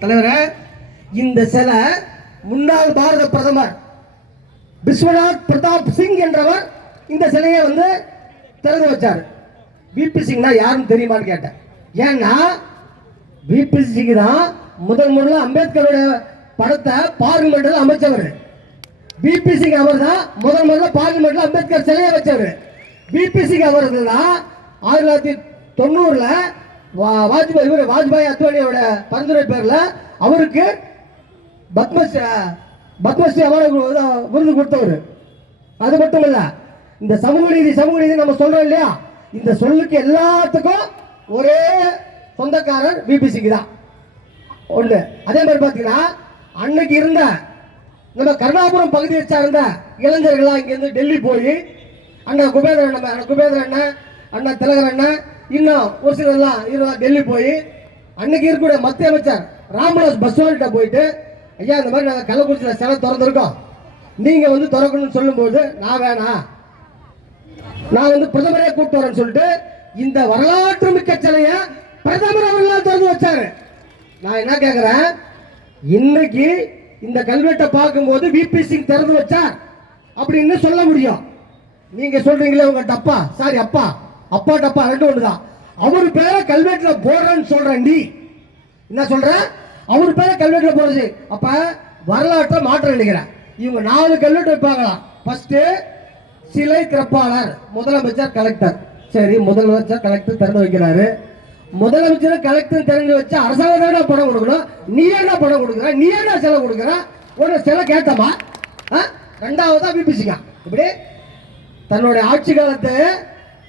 தலைவரே இந்த சிலை முன்னாள் பாரத பிரதமர் விஸ்வநாத் பிரதாப் சிங் என்றவர் இந்த சிலையை வந்து திறந்து வச்சார். விபி சிங்னா யாருன்னு தெரியுமான்னு கேட்டேன். ஏன்னா விபி சிங் தான் முதல் முதல்ல அம்பேத்கருடைய படத்தை பார்லிமெண்ட்டில் அமைச்சவர். விபி சிங் அவர் தான் முதல் முதல்ல பார்லிமெண்ட்டில் அம்பேத்கர் சிலையை வச்சவர். விபி சிங் அவர்கள் தான் ஆயிரத்தி தொள்ளாயிரத்தி தொண்ணூறில் வாஜ்பாய் இவர் வாஜ்பாய் அத்வானியோட பரிந்துரை பேரில் அவருக்கு பத்மஸ்ரீ பத்மஸ்ரீ அவார்டு விருது கொடுத்தவர். அது மட்டும் இல்லை இந்த சமூக நீதி சமூக நீதி நம்ம சொல்றோம் இல்லையா? இந்த சொல்லுக்கு எல்லாத்துக்கும் ஒரே சொந்தக்காரர் பிபிசிக்கு தான். ஒன்று அதே மாதிரி பார்த்தீங்கன்னா அன்னைக்கு இருந்த நம்ம கருணாபுரம் பகுதியை சார்ந்த இளைஞர்கள்லாம் இங்கேருந்து டெல்லி போய் அண்ணா குபேந்திர நம்ம அண்ணா குபேந்திர அண்ணன் அண்ணா திலகர் அண்ணன் இன்னும் ஒரு சிலர்லாம் இதெல்லாம் டெல்லி போய் அன்னைக்கு இருக்கக்கூடிய மத்திய அமைச்சர் ராமதாஸ் பஸ்வான்கிட்ட போயிட்டு ஐயா இந்த மாதிரி நாங்கள் கள்ளக்குறிச்சியில் சிலை திறந்துருக்கோம். நீங்கள் வந்து திறக்கணும்னு சொல்லும்போது நான் வேணாம் நான் வந்து பிரதமரே கூப்பிட்டு வரேன்னு சொல்லிட்டு இந்த வரலாற்று மிக்க சிலையை பிரதமர் அவர்களால் திறந்து வச்சாரு. நான் என்ன கேட்குறேன் இன்னைக்கு இந்த கல்வெட்டை பார்க்கும்போது விபி சிங் திறந்து வச்சார் அப்படின்னு சொல்ல முடியும். நீங்க சொல்றீங்களே உங்க டப்பா. சாரி அப்பா. அப்பா டப்பா ரெண்டு தான் அவர் பேரை கல்வெட்டில் போடுறேன்னு சொல்கிறேன் நீ. என்ன சொல்கிறேன் அவர் பேரை கல்வெட்டில் போடுறது. அப்போ வரலாற்றை மாற்றம் நினைக்கிறேன். இவங்க நாலு கல்வெட்டு வைப்பாங்களாம் ஃபஸ்ட்டு சிலை திறப்பாளர் முதலமைச்சர் கலெக்டர் சரி முதலமைச்சர் கலெக்டர் திறந்து வைக்கிறாரு. முதலமைச்சர் கலெக்டர் திறந்து வச்சு அரசாங்கம் தான் பணம் கொடுக்கணும். நீ என்ன பணம் கொடுக்குற? நீ என்ன செலவு கொடுக்குற? உடனே சிலை கேட்டமா? ரெண்டாவதா பிபிசிங்க இப்படி தன்னுடைய ஆட்சி காலத்தை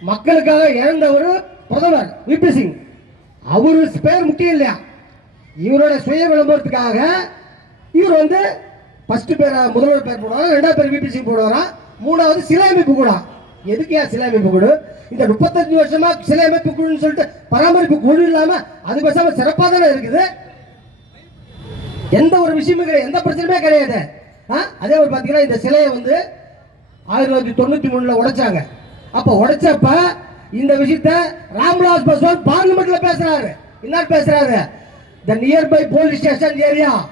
மக்களுக்காக இறந்தவர் பிரதமர் விபி சிங் அவரு பேர் முக்கியம் இல்லையா? இவரோட சுய விளம்பரத்துக்காக இவர் வந்து ஃபர்ஸ்ட் பேர் முதல்வர் பேர் போடுவாரா ரெண்டாவது பேர் விபி சிங் போடுவாரா மூணாவது சிலை அமைப்பு கூட எதுக்கு ஏன் சிலை அமைப்பு குழு? இந்த முப்பத்தஞ்சு வருஷமா சிலை அமைப்பு குழுன்னு சொல்லிட்டு பராமரிப்பு குழு இல்லாம அது பேசாம சிறப்பாக தானே இருக்குது? எந்த ஒரு விஷயமும் கிடையாது எந்த பிரச்சனையுமே கிடையாது. ஆ? அதே மாதிரி பார்த்தீங்கன்னா இந்த சிலையை வந்து ஆயிரத்தி தொள்ளாயிரத்தி தொண்ணூத்தி மூணுல உடைச்சாங்க. அப்ப உடைச்சப்ப இந்த விஷயத்த ராம்விலாஸ் பாஸ்வான் பார்லிமெண்ட்ல பேசுறாரு. என்ன பேசுறாரு? The nearby police station area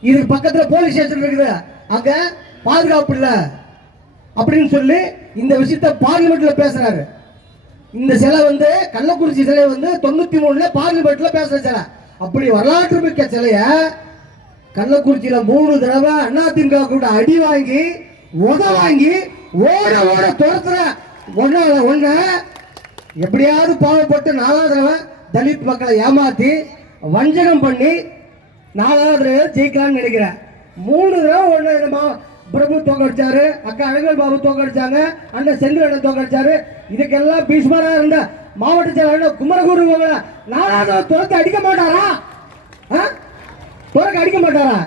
இதுக்கு பக்கத்துல போலீஸ் ஸ்டேஷன் இருக்குது. அங்க பாதுகாப்பு இல்ல. அப்படின்னு சொல்லி இந்த விஷயத்த பார்லிமெண்ட்ல பேசுறாரு. இந்த சிலை வந்து கள்ளக்குறிச்சி சிலை வந்து தொண்ணூத்தி மூணுல பார்லிமெண்ட்ல பேசுற சிலை. அப்படி வரலாற்று மிக்க சிலைய கள்ளக்குறிச்சியில மூணு தடவை அதிமுக கூட அடி வாங்கி உத வாங்கி ஓட ஓட துரத்துற. ஒன்ன ஒன்ன எப்படியாவது பாவப்பட்டு நாலாவது தடவை தலித் மக்களை ஏமாத்தி வஞ்சகம் பண்ணி நாலாவது தடவை ஜெயிக்கலாம்னு நினைக்கிறேன். மூணு தடவை ஒன்று பிரபு தோக்கடிச்சாரு அக்கா அழகல் பாபு தோக்கடிச்சாங்க அண்ணன் செந்தில் அண்ணன் தோக்கடிச்சாரு இதுக்கெல்லாம் பீஷ்மரா இருந்த மாவட்ட செயலாளர் குமரகுரு உங்களை நாலாவது துரத்து அடிக்க மாட்டாரா? துறக்க அடிக்க மாட்டாரா?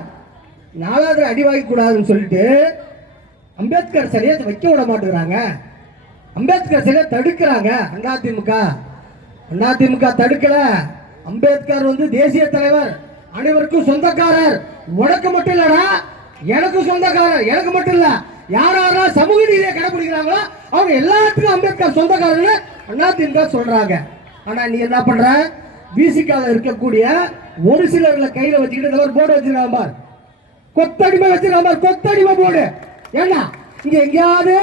நாலாவது அடி வாங்க கூடாதுன்னு சொல்லிட்டு அம்பேத்கர் சிலையை வைக்க விட மாட்டேங்கிறாங்க. அம்பேத்கர் சிலையை தடுக்கிறாங்க. அதிமுக அதிமுக தடுக்கல. அம்பேத்கர் வந்து தேசிய தலைவர். அனைவருக்கும் சொந்தக்காரர். உனக்கு மட்டும் இல்லடா. எனக்கும் சொந்தக்காரர். எனக்கு மட்டும் இல்ல. யார் யாரெல்லாம் சமூக நீதியை கடைபிடிக்கிறாங்களோ அவங்க எல்லாத்துக்கும் அம்பேத்கர் சொந்தக்காரர்னு அதிமுக சொல்றாங்க. ஆனா நீ என்ன பண்ற? பிசிகால இருக்கக்கூடிய ஒரு சிலர்களை கையில வச்சுக்கிட்டு போர்டு வச்சிருக்காங்க பார். கொத்தடிமை வச்சிருக்காங்க பார். கொத்தடிமை போர்டு. ஏன்னா இங்க எங்கேயாவது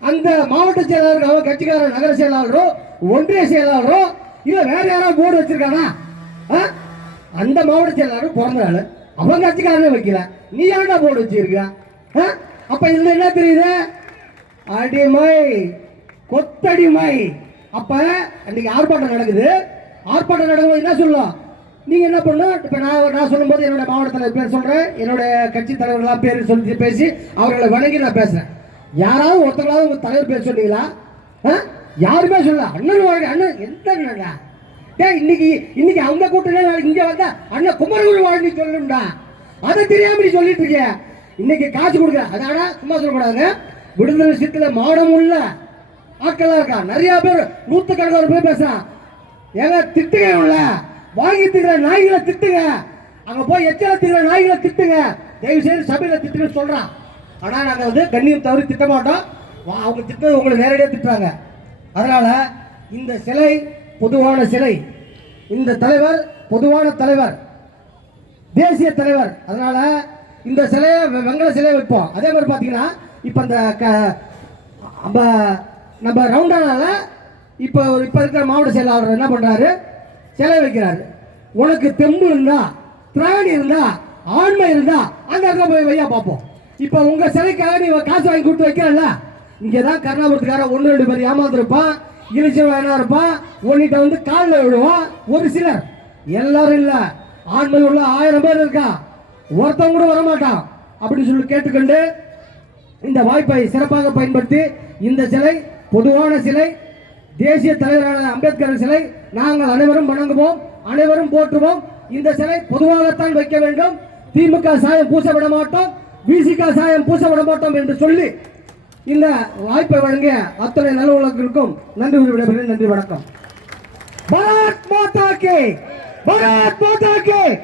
அந்த மாவட்ட செயலாளர்களோ கட்சிக்காரர் நகர செயலாளரோ ஒன்றிய செயலாளரோ இல்ல வேற யாராவது போர்டு வச்சிருக்கானா? ஆ? அந்த மாவட்ட செயலாளர் பிறந்த ஆளு அவங்க கட்சிக்காரனே வைக்கல. நீ ஏன்டா போர்டு வச்சிருக்க? ஆ? அப்ப இதுல என்ன தெரியுது? அடிமை கொத்தடிமை. அப்ப அன்னைக்கு ஆர்ப்பாட்டம் நடக்குது. ஆர்ப்பாட்டம் நடக்கும்போது என்ன சொல்லலாம் நீங்க என்ன பண்ணணும்? இப்போ நான் நான் சொல்லும்போது என்னோட மாவட்டத்தில் பேர் சொல்கிறேன் என்னோட கட்சி தலைவர்களாக பேர் சொல்லி பேசி அவர்களை வணங்கி நான் பேசுகிறேன் யாராவது ஒருத்தங்களாவது உங்கள் தலைவர் பேர் சொன்னீங்களா ஆ? யாருமே சொல்லல. அண்ணன் வாழ்க அண்ணன். எந்த அண்ணன்டா டேய் இன்னைக்கு இன்னைக்கு அவங்க கூட்டம் நாளைக்கு இங்க வந்தா அண்ணன் குமரகுரு வாழ்ந்து சொல்லணும்டா. அதை தெரியாம நீ சொல்லிட்டு இருக்கிய இன்னைக்கு காசு கொடுக்குற அதாடா சும்மா சொல்லக்கூடாதுங்க. விடுதலை விஷயத்தில் மாடம் உள்ள ஆட்கள்லாம் இருக்கா? நிறைய பேர் நூத்துக்கணக்கான பேர் பேசுறான். ஏங்க திட்டுகை உள்ள. வாங்கி திட்டுற நாய்களை திட்டுங்க. அங்க போய் எச்சல திட்டுற நாய்களை திட்டுங்க. தயவு செய்து சபையில திட்டுங்க சொல்றான். ஆனா நாங்க வந்து கண்ணியம் தவறி திட்ட மாட்டோம். வா- அவங்க திட்டது உங்களை நேரடியாக திட்டுறாங்க. அதனால இந்த சிலை பொதுவான சிலை. இந்த தலைவர் பொதுவான தலைவர். தேசிய தலைவர். அதனால இந்த சிலையை வெங்கல சிலையை வைப்போம். அதே மாதிரி பார்த்தீங்கன்னா இப்போ இந்த க நம்ம நம்ம ரவுண்டானால இப்போ இப்போ இருக்கிற மாவட்ட செயலாளர் என்ன பண்ணுறாரு சிலை வைக்கிறாரு உனக்கு தெம்பு இருந்தா திராணி இருந்தா ஆண்மை இருந்தா அந்த அக்கா போய் வையா பார்ப்போம். இப்போ உங்க சிலைக்காக நீ காசு வாங்கி கொடுத்து வைக்கிறல்ல? இங்கே தான் கருணாபுரத்துக்கார ஒன்று ரெண்டு பேர் ஏமாந்துருப்பான் இழிச்சு வேணா இருப்பான் ஒன்னிட்ட வந்து காலில் விழுவான் ஒரு சிலர். எல்லாரும் இல்லை. ஆண்மை உள்ள ஆயிரம் பேர் இருக்கா? ஒருத்தவங்க கூட வரமாட்டான். அப்படின்னு சொல்லி கேட்டுக்கொண்டு இந்த வாய்ப்பை சிறப்பாக பயன்படுத்தி இந்த சிலை பொதுவான சிலை தேசிய தலைவரான அம்பேத்கர் சிலை நாங்கள் அனைவரும் வணங்குவோம் அனைவரும் போற்றுவோம். இந்த சிலை பொதுவாகத்தான் வைக்க வேண்டும். திமுக சாயம் பூச விட மாட்டோம் விசிக சாயம் பூச விட மாட்டோம் என்று சொல்லி இந்த வாய்ப்பை வழங்கிய அத்தனை நலவுலகிற்கும் நன்றி விடைபெறுகிறேன். நன்றி வணக்கம். பாரத் மாதா கே! பாரத் மாதா கே!